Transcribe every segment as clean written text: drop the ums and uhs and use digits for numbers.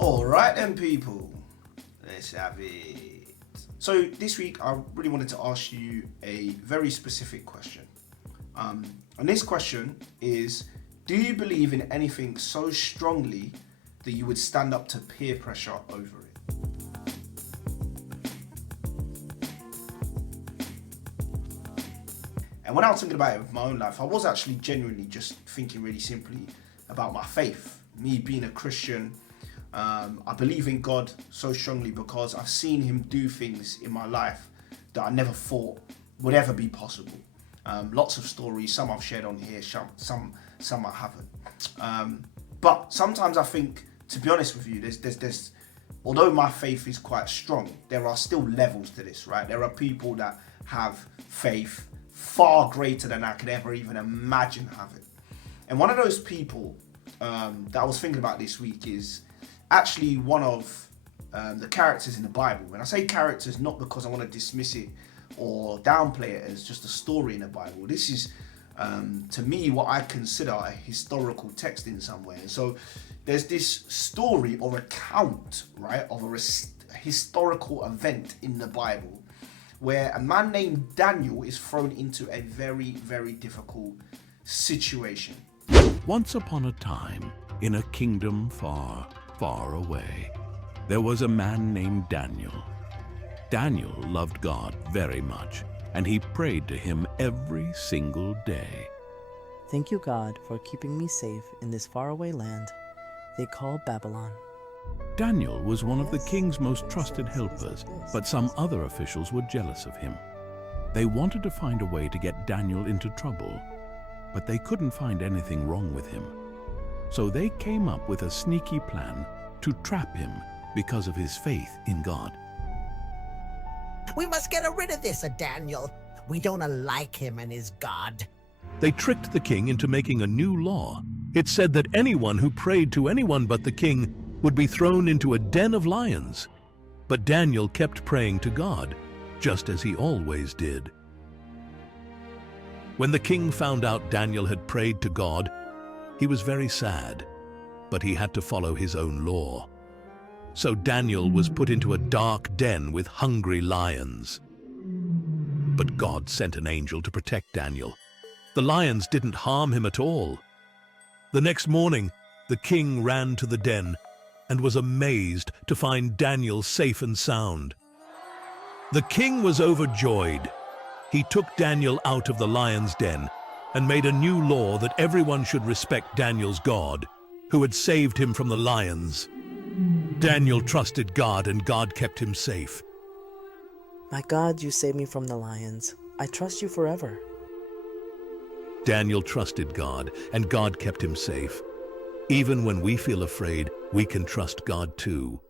Alright then people, let's have it. So this week I really wanted to ask you a very specific question. And this question is, do you believe in anything so strongly that you would stand up to peer pressure over it? And when I was thinking about it with my own life, I was actually genuinely just thinking really simply about my faith. Me being a Christian, I believe in God so strongly because I've seen him do things in my life that I never thought would ever be possible. Lots of stories, some I've shared on here, some I haven't. But sometimes I think, to be honest with you, there's although my faith is quite strong, there are still levels to this, right? There are people that have faith far greater than I could ever even imagine having. And one of those people that I was thinking about this week is actually one of the characters in the Bible. When I say characters, not because I want to dismiss it or downplay it as just a story in the Bible. This is, to me, what I consider a historical text in some way. And so there's this story or account, right, of a historical event in the Bible where a man named Daniel is thrown into a very, very difficult situation. Once upon a time, in a kingdom far, far away, there was a man named Daniel. Daniel loved God very much, and he prayed to him every single day. Thank you, God, for keeping me safe in this faraway land they call Babylon. Daniel was one of the king's most trusted helpers, but some other officials were jealous of him. They wanted to find a way to get Daniel into trouble, but they couldn't find anything wrong with him. So they came up with a sneaky plan to trap him because of his faith in God. We must get rid of this Daniel. We don't like him and his God. They tricked the king into making a new law. It said that anyone who prayed to anyone but the king would be thrown into a den of lions. But Daniel kept praying to God, just as he always did. When the king found out Daniel had prayed to God, he was very sad, but he had to follow his own law. So Daniel was put into a dark den with hungry lions. But God sent an angel to protect Daniel. The lions didn't harm him at all. The next morning, the king ran to the den and was amazed to find Daniel safe and sound. The king was overjoyed. He took Daniel out of the lion's den and made a new law that everyone should respect Daniel's God, who had saved him from the lions. Daniel trusted God, and God kept him safe. My God, you saved me from the lions. I trust you forever. Daniel trusted God, and God kept him safe. Even when we feel afraid, we can trust God too.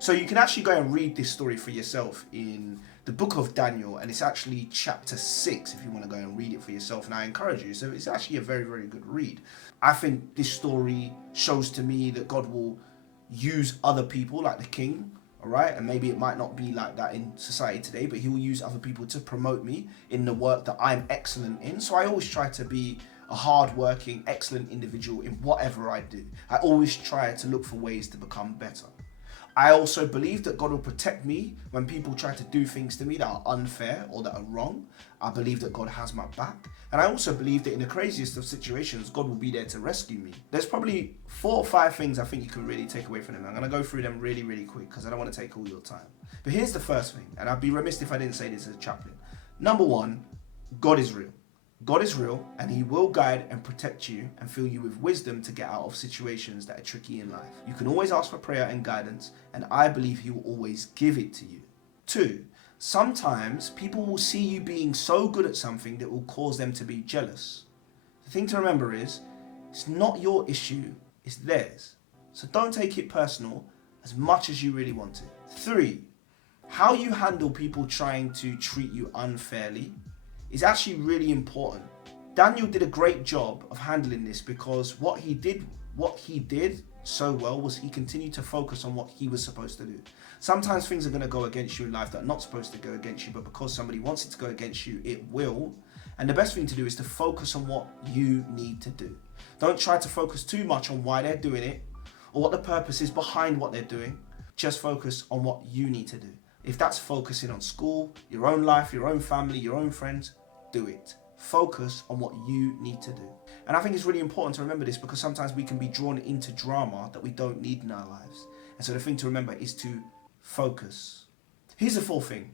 So you can actually go and read this story for yourself in the book of Daniel, and it's actually chapter 6 if you want to go and read it for yourself, and I encourage you. So it's actually a very, very good read. I think this story shows to me that God will use other people like the king, all right? And maybe it might not be like that in society today, but he will use other people to promote me in the work that I'm excellent in. So I always try to be a hard-working, excellent individual in whatever I do. I always try to look for ways to become better. I also believe that God will protect me when people try to do things to me that are unfair or that are wrong. I believe that God has my back. And I also believe that in the craziest of situations, God will be there to rescue me. There's probably 4 or 5 things I think you can really take away from them. I'm going to go through them really, really quick because I don't want to take all your time. But here's the first thing, and I'd be remiss if I didn't say this as a chaplain. Number 1, God is real. God is real, and he will guide and protect you and fill you with wisdom to get out of situations that are tricky in life. You can always ask for prayer and guidance, and I believe he will always give it to you. 2, sometimes people will see you being so good at something that will cause them to be jealous. The thing to remember is, it's not your issue, it's theirs. So don't take it personal as much as you really want it. 3, how you handle people trying to treat you unfairly is actually really important. Daniel did a great job of handling this because what he did so well was he continued to focus on what he was supposed to do. Sometimes things are going to go against you in life that are not supposed to go against you, but because somebody wants it to go against you, it will. And the best thing to do is to focus on what you need to do. Don't try to focus too much on why they're doing it or what the purpose is behind what they're doing. Just focus on what you need to do. If that's focusing on school, your own life, your own family, your own friends, do it. Focus on what you need to do. And I think it's really important to remember this, because sometimes we can be drawn into drama that we don't need in our lives. And so the thing to remember is to focus. Here's the fourth thing.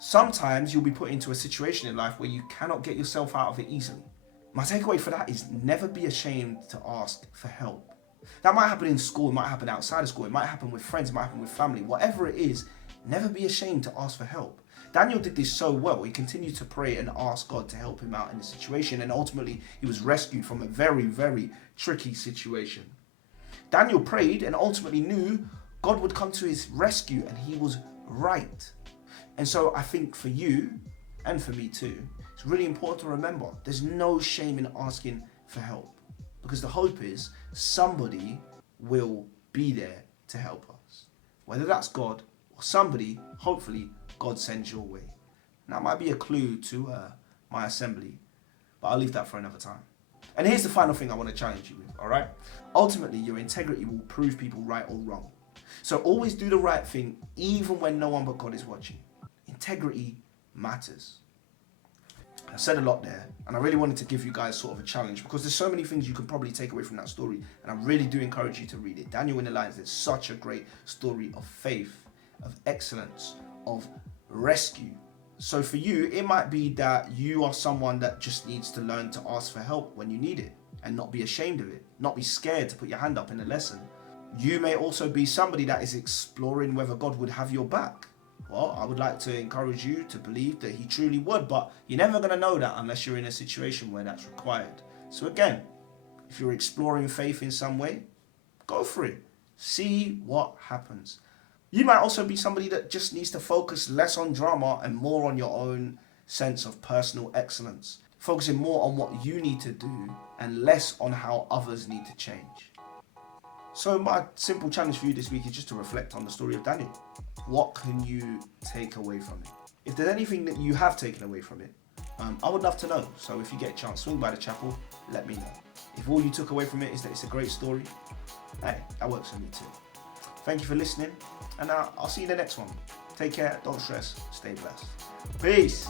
Sometimes you'll be put into a situation in life where you cannot get yourself out of it easily. My takeaway for that is never be ashamed to ask for help. That might happen in school, it might happen outside of school, it might happen with friends, it might happen with family. Whatever it is, never be ashamed to ask for help. Daniel did this so well. He continued to pray and ask God to help him out in the situation, and ultimately he was rescued from a very, very tricky situation. Daniel prayed and ultimately knew God would come to his rescue, and he was right. And so I think for you, and for me too, it's really important to remember there's no shame in asking for help, because the hope is somebody will be there to help us. Whether that's God or somebody, hopefully God sends your way. And that might be a clue to my assembly, but I'll leave that for another time. And here's the final thing I want to challenge you with, all right? Ultimately, your integrity will prove people right or wrong. So always do the right thing, even when no one but God is watching. Integrity matters. I said a lot there, and I really wanted to give you guys sort of a challenge, because there's so many things you can probably take away from that story, and I really do encourage you to read it. Daniel in the Lions is such a great story of faith, of excellence, of rescue. So for you, it might be that you are someone that just needs to learn to ask for help when you need it, and not be ashamed of it, not be scared to put your hand up in a lesson. You may also be somebody that is exploring whether God would have your back. Well, I would like to encourage you to believe that he truly would, but you're never going to know that unless you're in a situation where that's required. So again, if you're exploring faith in some way, go for it. See what happens. You might also be somebody that just needs to focus less on drama and more on your own sense of personal excellence. Focusing more on what you need to do and less on how others need to change. So my simple challenge for you this week is just to reflect on the story of Daniel. What can you take away from it? If there's anything that you have taken away from it, I would love to know. So if you get a chance, swing by the chapel, let me know. If all you took away from it is that it's a great story, hey, that works for me too. Thank you for listening, and I'll see you in the next one. Take care, don't stress, stay blessed. Peace.